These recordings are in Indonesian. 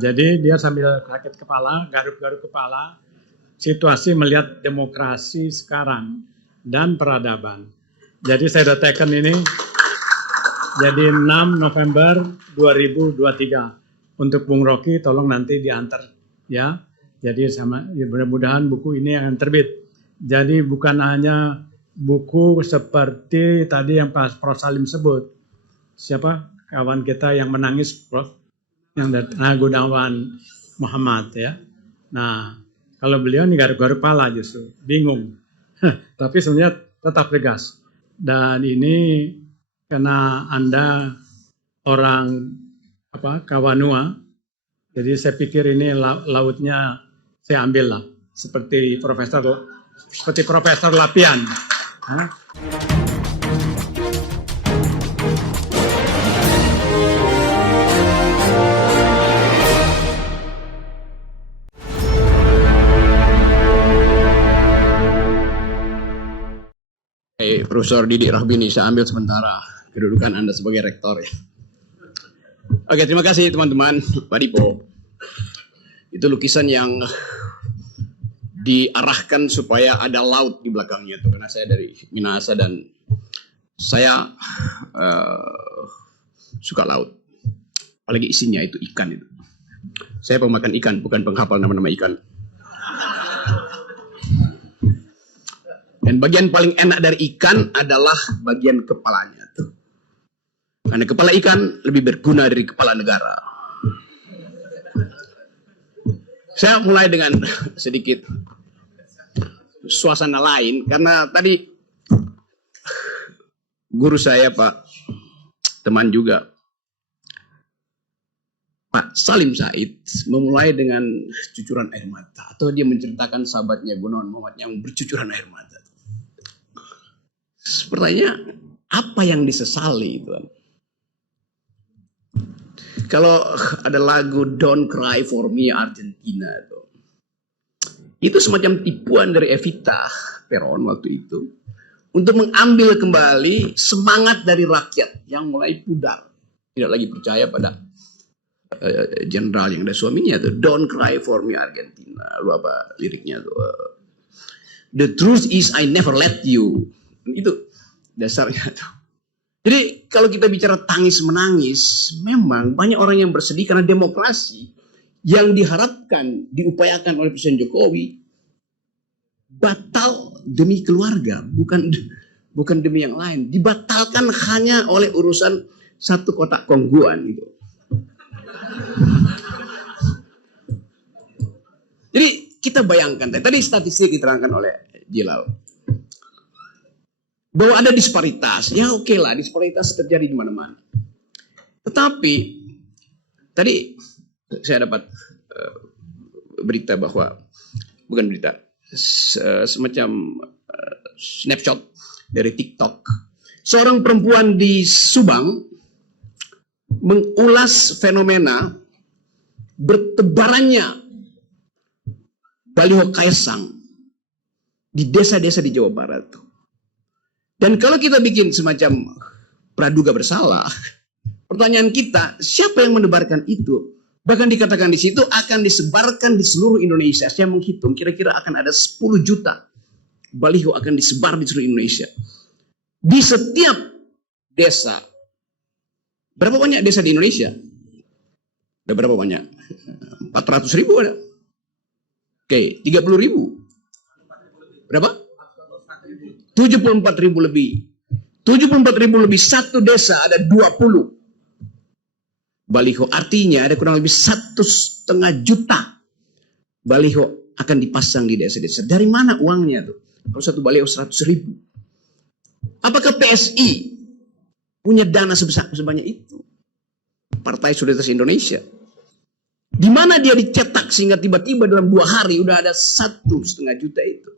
Jadi dia sambil sakit kepala, garuk-garuk kepala, situasi melihat demokrasi sekarang dan peradaban. Jadi saya datangkan ini jadi 6 November 2023 untuk Bung Rocky, tolong nanti diantar ya. Jadi sama ya, mudah-mudahan buku ini akan terbit. Jadi bukan hanya buku seperti tadi yang Pak Prof Salim sebut. Siapa kawan kita yang menangis, Prof? Yang Gunawan Muhammad ya. Nah, kalau beliau ini garuk-garuk kepala justru, bingung. Tapi sebenarnya tetap tegas. Dan ini karena Anda orang Kawanua, jadi saya pikir ini lautnya saya ambil lah, seperti Profesor Lapian. Profesor Didik Rahbini, saya ambil sementara kedudukan Anda sebagai rektor ya. Oke, terima kasih teman-teman. Pak Dipo, itu lukisan yang diarahkan supaya ada laut di belakangnya tuh, karena saya dari Minahasa dan saya suka laut, apalagi isinya itu ikan itu. Saya pemakan ikan, bukan penghafal nama-nama ikan. Dan bagian paling enak dari ikan adalah bagian kepalanya tuh. Karena kepala ikan lebih berguna dari kepala negara. Saya mulai dengan sedikit suasana lain, karena tadi guru saya, Pak, teman juga, Pak Salim Said, memulai dengan cucuran air mata. Atau dia menceritakan sahabatnya Gunawan Muhammad yang bercucuran air mata. Pertanyaan, apa yang disesali, Tuan? Kalau ada lagu Don't Cry For Me Argentina, itu semacam tipuan dari Evita Peron waktu itu untuk mengambil kembali semangat dari rakyat yang mulai pudar, tidak lagi percaya pada jenderal yang ada suaminya tuh. Don't Cry For Me Argentina, lu apa liriknya tuh? The truth is I never let you. Itu dasarnya tuh. Jadi kalau kita bicara tangis menangis, memang banyak orang yang bersedih karena demokrasi yang diharapkan, diupayakan oleh Presiden Jokowi batal demi keluarga, bukan demi yang lain. Dibatalkan hanya oleh urusan satu kotak kongguan gitu. Jadi kita bayangkan, tadi statistik diterangkan oleh Jilal, bahwa ada disparitas. Ya oke lah, disparitas terjadi di mana-mana. Tetapi tadi saya dapat berita bahwa, bukan berita, semacam snapshot dari TikTok. Seorang perempuan di Subang mengulas fenomena bertebarannya baliho Kaisang di desa-desa di Jawa Barat. Dan kalau kita bikin semacam praduga bersalah, pertanyaan kita, siapa yang menebarkan itu? Bahkan dikatakan di situ akan disebarkan di seluruh Indonesia. Saya menghitung kira-kira akan ada 10 juta baliho akan disebar di seluruh Indonesia. Di setiap desa. Berapa banyak desa di Indonesia? Ada berapa banyak? 400.000 ada. Oke, 30.000. Berapa? 74.000 lebih. 74.000 lebih, satu desa ada 20 baliho. Artinya ada kurang lebih 1,5 juta baliho akan dipasang di desa-desa. Dari mana uangnya tuh? Kalau satu baliho 100.000. Apakah PSI punya dana sebanyak itu? Partai Solidaritas Indonesia. Di mana dia dicetak sehingga tiba-tiba dalam 2 hari udah ada 1,5 juta itu?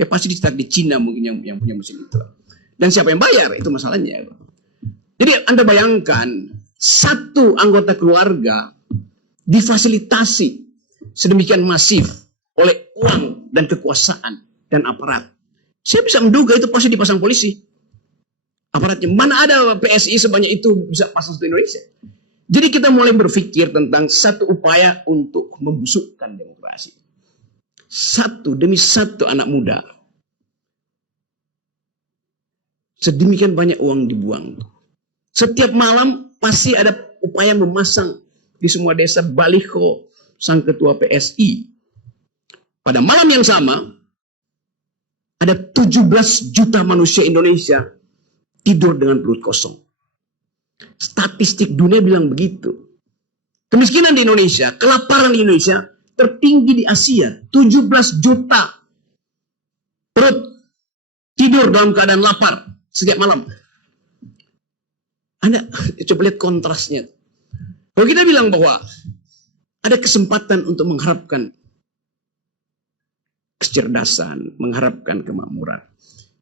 Ya pasti dicetak di Cina mungkin yang punya mesin itu. Dan siapa yang bayar? Itu masalahnya. Jadi Anda bayangkan, satu anggota keluarga difasilitasi sedemikian masif oleh uang dan kekuasaan dan aparat. Saya bisa menduga itu pasti dipasang polisi. Aparatnya. Mana ada PSI sebanyak itu bisa pasang di Indonesia? Jadi kita mulai berpikir tentang satu upaya untuk membusukkan demokrasi. Satu demi satu anak muda. Sedemikian banyak uang dibuang. Setiap malam pasti ada upaya memasang di semua desa baliho sang ketua PSI. Pada malam yang sama, ada 17 juta manusia Indonesia tidur dengan perut kosong. Statistik dunia bilang begitu. Kemiskinan di Indonesia, kelaparan di Indonesia tertinggi di Asia. 17 juta perut tidur dalam keadaan lapar setiap malam. Anda coba lihat kontrasnya. Kalau kita bilang bahwa ada kesempatan untuk mengharapkan kecerdasan, mengharapkan kemakmuran.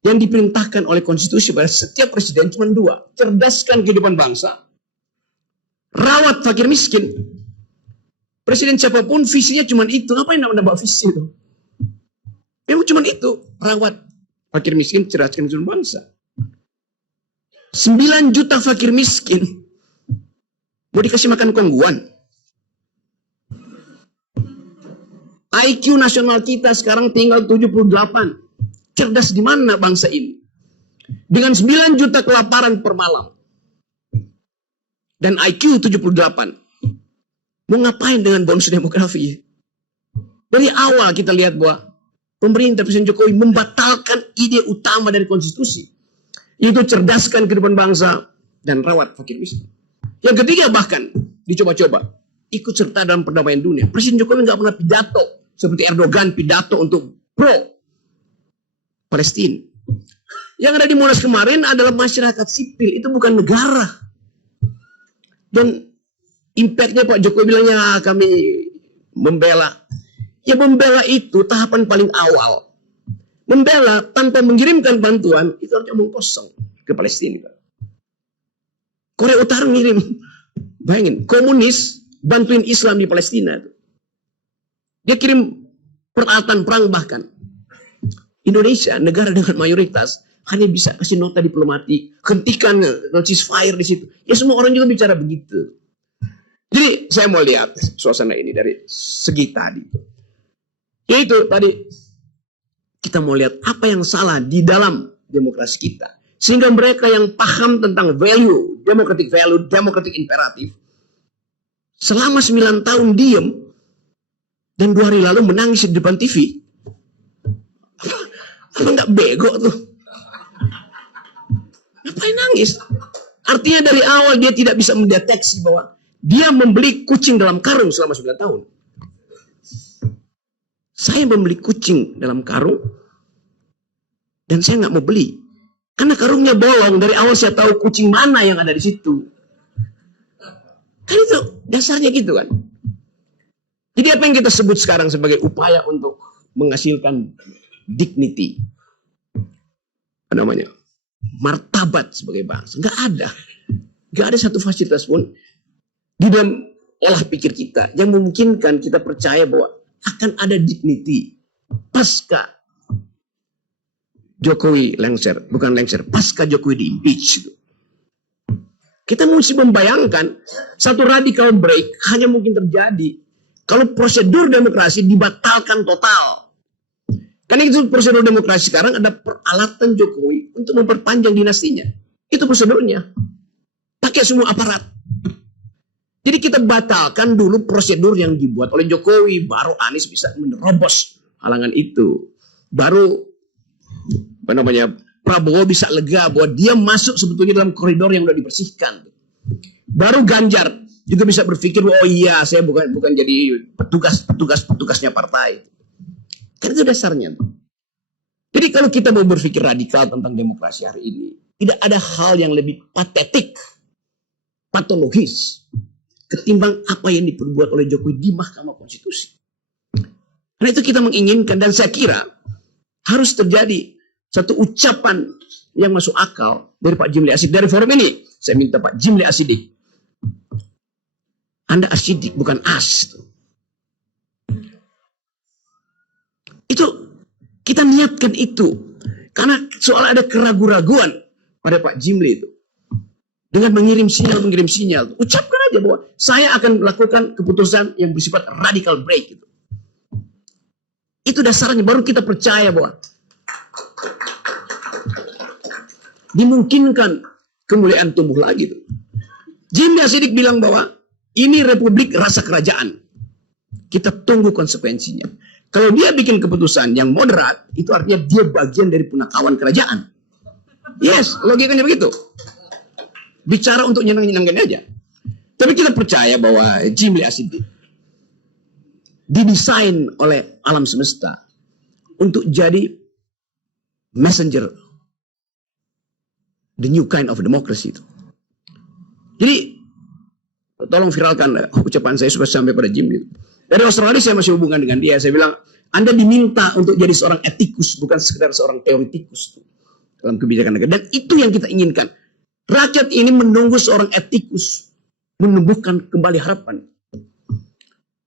Yang diperintahkan oleh konstitusi pada setiap presiden cuma dua. Cerdaskan kehidupan bangsa, rawat fakir miskin. Presiden siapapun visinya cuma itu. Ngapain nambah visi itu? Memang cuma itu. Rawat fakir miskin, cerdaskan kehidupan bangsa. 9 juta fakir miskin mau dikasih makan kongguan. IQ nasional kita sekarang tinggal 78. Cerdas di mana bangsa ini? Dengan 9 juta kelaparan per malam. Dan IQ 78. Mau ngapain dengan bonus demografi? Dari awal kita lihat bahwa pemerintah Presiden Jokowi membatalkan ide utama dari konstitusi. Yaitu cerdaskan kehidupan bangsa dan rawat fakir miskin. Yang ketiga bahkan dicoba-coba ikut serta dalam perdamaian dunia. Presiden Jokowi nggak pernah pidato seperti Erdogan pidato untuk pro Palestina. Yang ada di Monas kemarin adalah masyarakat sipil, itu bukan negara. Dan impactnya Pak Jokowi bilang ya kami membela. Ya membela itu tahapan paling awal. Membela tanpa mengirimkan bantuan itu harus omong kosong ke Palestina. Korea Utara ngirim, bayangin, komunis bantuin Islam di Palestina. Dia kirim peralatan perang bahkan. Indonesia, negara dengan mayoritas, hanya bisa kasih nota diplomatik, hentikan ceasefire di situ. Ya semua orang juga bicara begitu. Jadi saya mau lihat suasana ini dari segi tadi. Yaitu tadi kita mau lihat apa yang salah di dalam demokrasi kita. Sehingga mereka yang paham tentang value, democratic imperatif, selama 9 tahun diem, dan 2 hari lalu menangis di depan TV. Apa nggak bego tuh? Ngapain nangis? Artinya dari awal dia tidak bisa mendeteksi bahwa dia membeli kucing dalam karung selama 9 tahun. Saya membeli kucing dalam karung dan saya nggak mau beli. Karena karungnya bolong, dari awal saya tahu kucing mana yang ada di situ. Kan itu dasarnya gitu kan. Jadi apa yang kita sebut sekarang sebagai upaya untuk menghasilkan dignity, apa namanya, martabat sebagai bangsa, nggak ada satu fasilitas pun di dalam olah pikir kita yang memungkinkan kita percaya bahwa akan ada dignity pasca Jokowi pasca Jokowi di-impeach. Kita mesti membayangkan satu radical break hanya mungkin terjadi kalau prosedur demokrasi dibatalkan total. Karena itu prosedur demokrasi sekarang ada peralatan Jokowi untuk memperpanjang dinastinya. Itu prosedurnya. Pakai semua aparat. Jadi kita batalkan dulu prosedur yang dibuat oleh Jokowi. Baru Anies bisa menerobos halangan itu. Baru Prabowo bisa lega bahwa dia masuk sebetulnya dalam koridor yang sudah dibersihkan. Baru Ganjar juga bisa berpikir, oh iya saya bukan jadi petugasnya partai. Kan itu dasarnya. Jadi kalau kita mau berpikir radikal tentang demokrasi hari ini, tidak ada hal yang lebih patetik, patologis, ketimbang apa yang diperbuat oleh Jokowi di Mahkamah Konstitusi. Karena itu kita menginginkan, dan saya kira harus terjadi satu ucapan yang masuk akal dari Pak Jimli Asidik. Dari forum ini, saya minta Pak Jimli Asidik, Anda asidik, bukan as. Itu kita niatkan itu karena soal ada keraguan-raguan pada Pak Jimli itu. dengan mengirim sinyal. Ucapkan aja bahwa saya akan melakukan keputusan yang bersifat radical break. Gitu. Itu dasarnya, baru kita percaya bahwa dimungkinkan kemuliaan tumbuh lagi. Tuh. Jimmy Asidik bilang bahwa ini republik rasa kerajaan. Kita tunggu konsekuensinya. Kalau dia bikin keputusan yang moderat, itu artinya dia bagian dari punakawan kerajaan. Yes, logikanya begitu. Bicara untuk nyenang-nyenangkan aja. Tapi kita percaya bahwa Jimmy Asidik didesain oleh alam semesta untuk jadi messenger the new kind of democracy itu. Jadi tolong viralkan ucapan saya supaya sampai pada Jimmy. Dari Australia saya masih hubungan dengan dia. Saya bilang, Anda diminta untuk jadi seorang etikus, bukan sekedar seorang teoretikus dalam kebijakan negara. Dan itu yang kita inginkan. Rakyat ini menunggu seorang etikus menumbuhkan kembali harapan.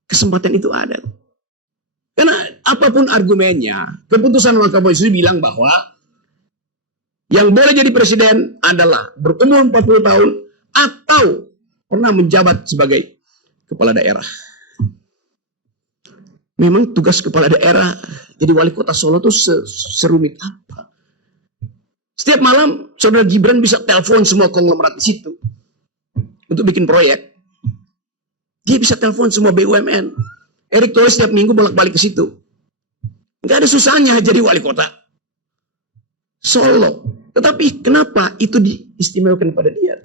Kesempatan itu ada. Karena apapun argumennya, keputusan Mahkamah Konstitusi bilang bahwa yang boleh jadi presiden adalah berumur 40 tahun atau pernah menjabat sebagai kepala daerah. Memang tugas kepala daerah jadi wali kota Solo itu serumit apa? Setiap malam saudara Gibran bisa telepon semua konglomerat di situ untuk bikin proyek. Dia bisa telepon semua BUMN. Erick Thohir setiap minggu bolak-balik ke situ. Nggak ada susahnya jadi wali kota Solo. Tetapi kenapa itu diistimewakan pada dia?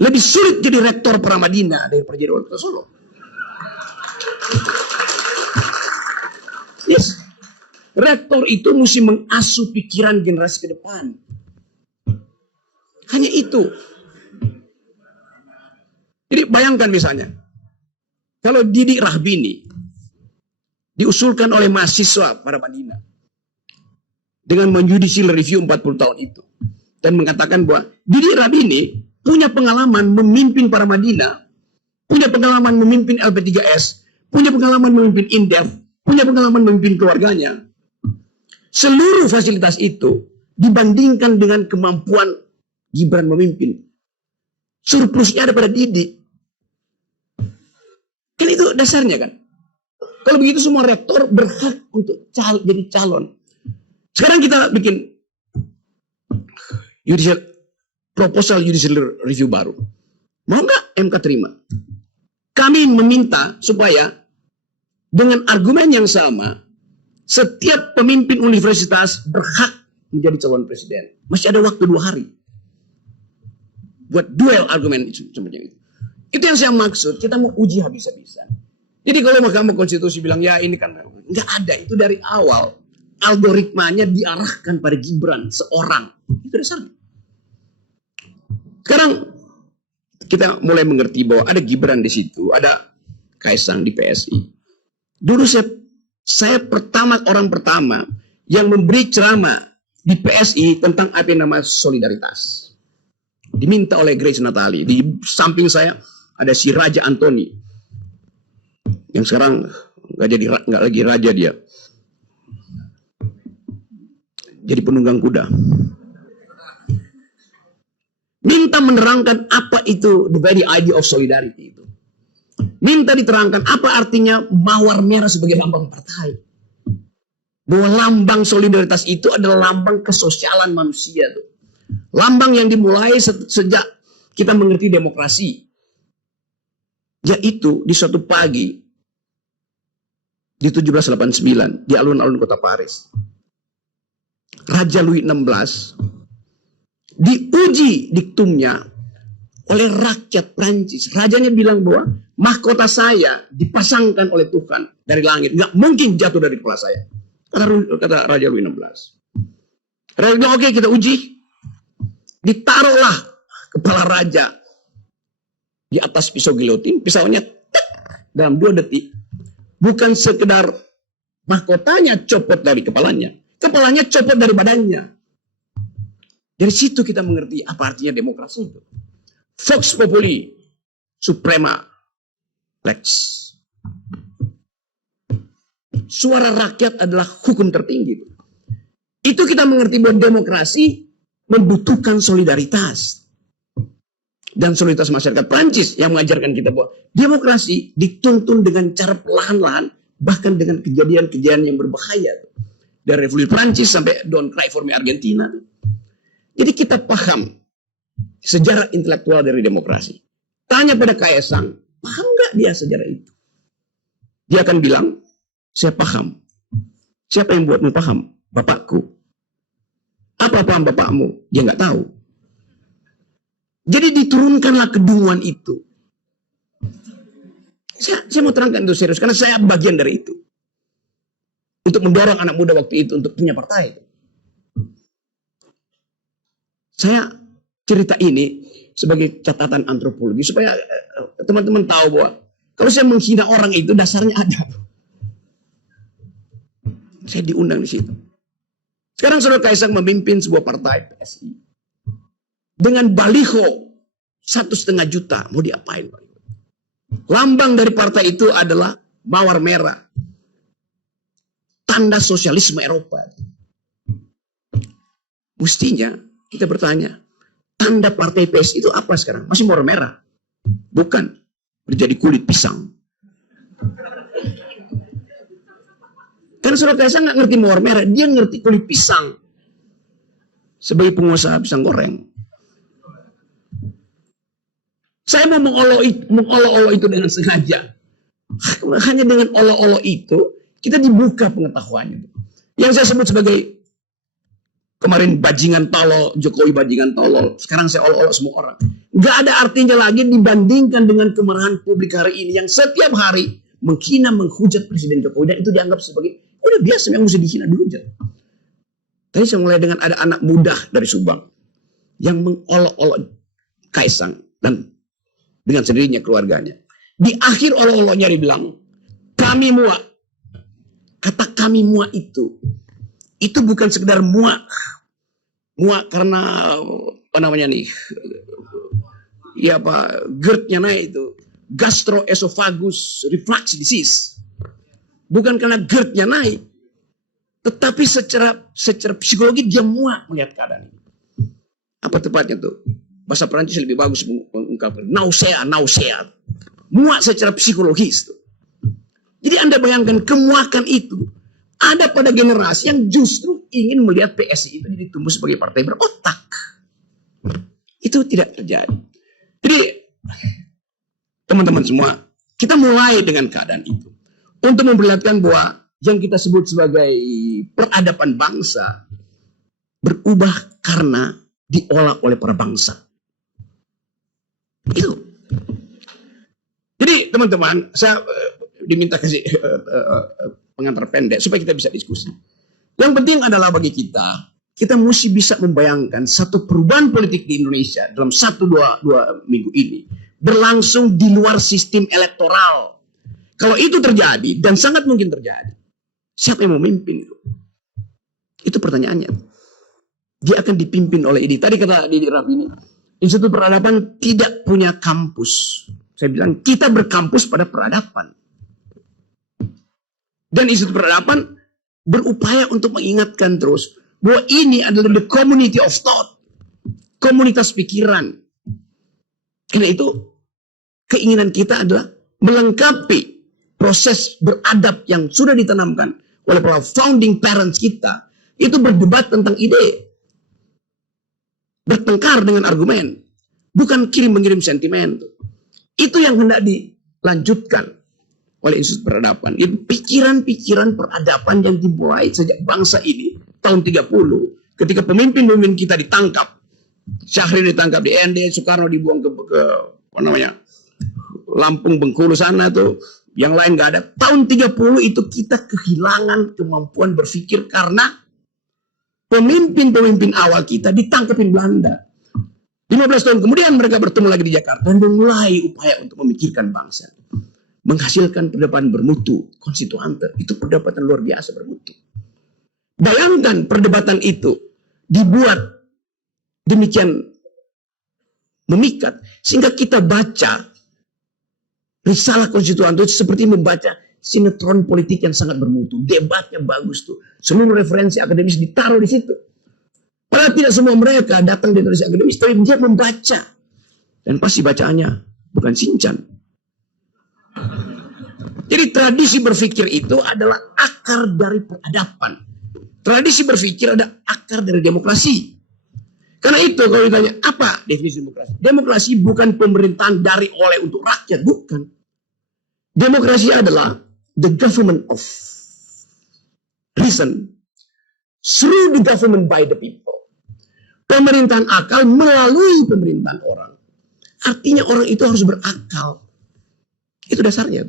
Lebih sulit jadi rektor Pramadina daripada jadi wali kota Solo. Yes. Rektor itu mesti mengasuh pikiran generasi ke depan. Hanya itu. Jadi bayangkan misalnya, kalau Didi Rahbini diusulkan oleh mahasiswa pada Madinah dengan menjudicial review 40 tahun itu dan mengatakan bahwa Didi Rahbini punya pengalaman memimpin para Madinah, punya pengalaman memimpin LP3S, punya pengalaman memimpin Indef, punya pengalaman memimpin keluarganya. Seluruh fasilitas itu dibandingkan dengan kemampuan Gibran memimpin. Surplusnya ada pada Didi. Kan itu dasarnya kan. Kalau begitu semua rektor berhak untuk jadi calon. Sekarang kita bikin proposal judicial review baru. Mau nggak MK terima? Kami meminta supaya dengan argumen yang sama, setiap pemimpin universitas berhak menjadi calon presiden. Masih ada waktu 2 hari. Buat duel argumen itu. Itu yang saya maksud. Kita mau uji habis-habisan. Jadi kalau Mahkamah Konstitusi bilang, ya ini kan nggak ada. Itu dari awal. Algoritmanya diarahkan pada Gibran seorang. Itu dasarnya. Sekarang kita mulai mengerti bahwa ada Gibran di situ. Ada Kaisang di PSI. Dulu saya orang pertama yang memberi ceramah di PSI tentang apa yang namanya solidaritas. Diminta oleh Grace Natali. Di samping saya ada si Raja Antoni. Yang sekarang nggak lagi raja dia. Jadi penunggang kuda. Minta menerangkan apa itu the very idea of solidarity itu. Minta diterangkan apa artinya mawar merah sebagai lambang partai. Bahwa lambang solidaritas itu adalah lambang kesosialan manusia tuh. Lambang yang dimulai sejak kita mengerti demokrasi. Yaitu di suatu pagi di 1789 di alun-alun kota Paris. Raja Louis XVI diuji diktumnya oleh rakyat Prancis. Rajanya bilang bahwa mahkota saya dipasangkan oleh Tuhan dari langit. Nggak mungkin jatuh dari kepala saya. Kata Raja Louis XVI. Raja bilang, oke, kita uji. Ditaruhlah kepala raja di atas pisau gilotin. Pisaunya dalam 2 detik. Bukan sekedar mahkotanya copot dari kepalanya. Kepalanya copot dari badannya. Dari situ kita mengerti apa artinya demokrasi itu. Vox Populi Suprema Lex. Suara rakyat adalah hukum tertinggi. Itu kita mengerti bahwa demokrasi membutuhkan solidaritas. Dan solidaritas masyarakat Prancis yang mengajarkan kita bahwa demokrasi dituntun dengan cara perlahan-lahan, bahkan dengan kejadian-kejadian yang berbahaya. Dari revolusi Prancis sampai Don't Cry for Me Argentina. Jadi kita paham sejarah intelektual dari demokrasi. Tanya pada Kaesang, paham nggak dia sejarah itu? Dia akan bilang, saya paham. Siapa yang buatmu paham? Bapakku. Apa paham bapakmu? Dia nggak tahu. Jadi diturunkanlah kedunguan itu. Saya mau terangkan itu serius, karena saya bagian dari itu. Untuk mendorong anak muda waktu itu untuk punya partai. Saya cerita ini sebagai catatan antropologi, supaya teman-teman tahu bahwa kalau saya menghina orang itu dasarnya ada. Saya diundang di situ. Sekarang Saudara Kaesang memimpin sebuah partai PSI. Dengan baliho 1,5 juta, mau diapain? Lambang dari partai itu adalah mawar merah. Tanda sosialisme Eropa. Mestinya kita bertanya, tanda partai PSI itu apa sekarang? Masih mawar merah? Bukan, menjadi kulit pisang. Karena Saudara Kaesang nggak ngerti mawar merah, dia ngerti kulit pisang. Sebagai pengusaha pisang goreng. Saya mau mengolok-olok itu dengan sengaja. Hanya dengan olok-olok itu, kita dibuka pengetahuannya. Yang saya sebut sebagai kemarin bajingan tolol, Jokowi bajingan tolol. Sekarang saya olok-olok semua orang. Gak ada artinya lagi dibandingkan dengan kemarahan publik hari ini yang setiap hari menghina, menghujat Presiden Jokowi. Dan itu dianggap sebagai, udah biasa yang mesti dihina dihujat. Tadi saya mulai dengan ada anak muda dari Subang yang mengolok-olok Kaesang dan dengan sendirinya keluarganya. Di akhir olok-oloknya dia bilang, kami muak. Kata kami muak itu bukan sekedar muak. Muak karena apa namanya nih? Ya apa, GERD-nya naik itu. Gastroesophagus reflux disease. Bukan karena GERD-nya naik. Tetapi secara psikologi dia muak melihat keadaan ini. Apa tepatnya tuh? Bahasa Perancis lebih bagus mengungkapkan nausea. Muak secara psikologis tuh. Jadi Anda bayangkan kemuakan itu ada pada generasi yang justru ingin melihat PSI itu jadi tumbuh sebagai partai berotak. Itu tidak terjadi. Jadi teman-teman semua, kita mulai dengan keadaan itu. Untuk memperlihatkan bahwa yang kita sebut sebagai peradaban bangsa berubah karena diolah oleh para bangsa. Itu. Jadi teman-teman, saya diminta kasih pengantar pendek supaya kita bisa diskusi. Yang penting adalah bagi kita mesti bisa membayangkan satu perubahan politik di Indonesia dalam 1-2 minggu ini berlangsung di luar sistem elektoral. Kalau itu terjadi, dan sangat mungkin terjadi, siapa yang memimpin itu? Itu pertanyaannya. Dia akan dipimpin oleh ini. Tadi kata Didi Rafini, Institut Peradaban tidak punya kampus. Saya bilang kita berkampus pada peradaban. Dan Institut Peradaban berupaya untuk mengingatkan terus bahwa ini adalah the community of thought. Komunitas pikiran. Karena itu keinginan kita adalah melengkapi proses beradab yang sudah ditanamkan oleh para founding parents kita. Itu berdebat tentang ide. Bertengkar dengan argumen, bukan kirim-mengirim sentimen. Itu yang hendak dilanjutkan oleh Institut Peradaban. Itu pikiran-pikiran peradaban yang dimulai sejak bangsa ini tahun 30, ketika pemimpin-pemimpin kita ditangkap. Syahrir ditangkap di ND, Soekarno dibuang ke apa namanya, Lampung, Bengkulu sana tuh. Yang lain nggak ada. Tahun 30 itu kita kehilangan kemampuan berpikir karena pemimpin-pemimpin awal kita ditangkapin Belanda. 15 tahun kemudian mereka bertemu lagi di Jakarta dan memulai upaya untuk memikirkan bangsa. Menghasilkan perdebatan bermutu, konstituante. Itu perdebatan luar biasa bermutu. Bayangkan perdebatan itu dibuat demikian memikat. Sehingga kita baca risalah konstituante itu seperti membaca sinetron politik yang sangat bermutu. Debatnya bagus tuh. Seluruh referensi akademis ditaruh di situ. Padahal Padahal tidak semua mereka datang dari tradisi akademis, tapi dia membaca. Dan pasti bacaannya bukan Sinchan. Jadi tradisi berpikir itu adalah akar dari peradaban. Tradisi berpikir ada akar dari demokrasi. Karena itu kalau ditanya, apa definisi demokrasi? Demokrasi bukan pemerintahan dari oleh untuk rakyat, bukan. Demokrasi adalah the government of reason through the government by the people. Pemerintahan akal melalui pemerintahan orang. Artinya orang itu harus berakal. Itu dasarnya.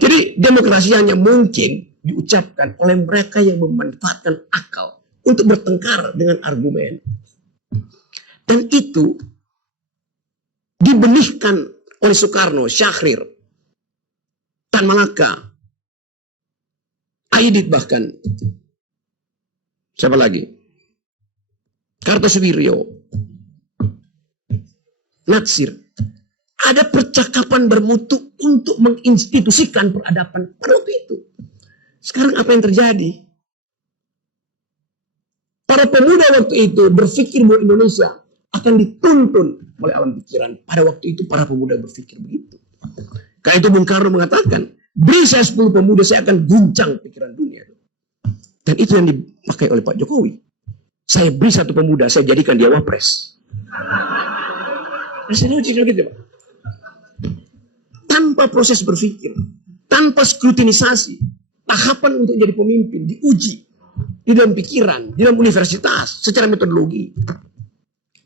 Jadi demokrasi hanya mungkin diucapkan oleh mereka yang memanfaatkan akal untuk bertengkar dengan argumen. Dan itu dibenihkan oleh Soekarno, Syahrir, Tan Malaka, Aidit bahkan. Siapa lagi? Kartosuwiryo, Natsir. Ada percakapan bermutu untuk menginstitusikan peradaban pada waktu itu. Sekarang apa yang terjadi? Para pemuda waktu itu berpikir bahwa Indonesia akan dituntun oleh alam pikiran. Pada waktu itu para pemuda berpikir begitu. Karena itu Bung Karno mengatakan, beri saya 10 pemuda, saya akan guncang pikiran dunia. Dan itu yang dipakai oleh Pak Jokowi. Saya beri 1 pemuda, saya jadikan dia wapres. Rasanya logik gitu, Pak. Tanpa proses berpikir, tanpa skrutinisasi, tahapan untuk jadi pemimpin diuji di dalam pikiran, di dalam universitas, secara metodologi.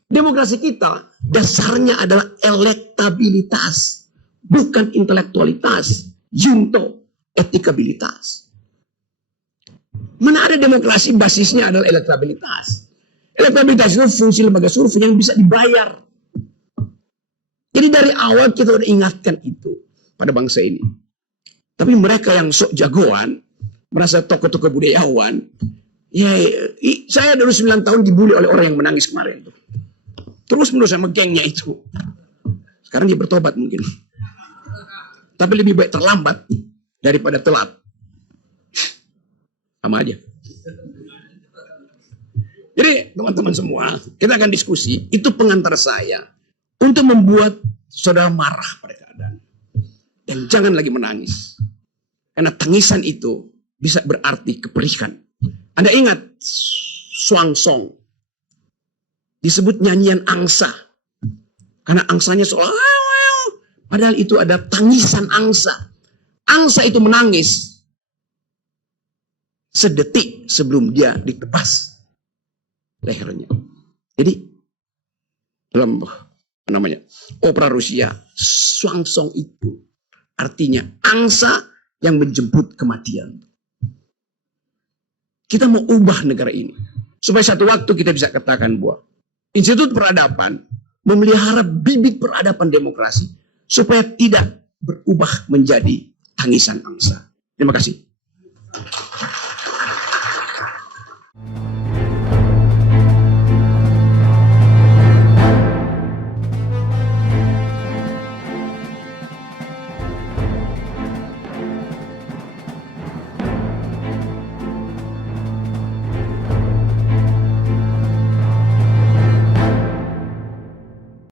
Demokrasi kita dasarnya adalah elektabilitas, bukan intelektualitas, junto, etikabilitas. Mana ada demokrasi basisnya adalah elektabilitas. Elektabilitas itu fungsi lembaga survei yang bisa dibayar. Jadi dari awal kita udah ingatkan itu pada bangsa ini. Tapi mereka yang sok jagoan, merasa tokoh-tokoh budayawan, ya, saya dulu 9 tahun dibully oleh orang yang menangis kemarin tuh. Terus menerus sama gengnya itu. Sekarang dia bertobat mungkin. Tapi lebih baik terlambat daripada telat. Sama aja. Jadi teman-teman semua, kita akan diskusi. Itu pengantar saya untuk membuat saudara marah pada keadaan. Dan jangan lagi menangis. Karena tangisan itu bisa berarti keperikan. Anda ingat Swangsong disebut nyanyian angsa. Karena angsanya seolah padahal itu ada tangisan angsa. Angsa itu menangis sedetik sebelum dia ditebas lehernya. Jadi dalam opera Rusia, Swangsong itu artinya angsa yang menjemput kematian. Kita mau ubah negara ini supaya satu waktu kita bisa katakan bahwa Institut Peradaban memelihara bibit peradaban demokrasi supaya tidak berubah menjadi tangisan angsa. Terima kasih.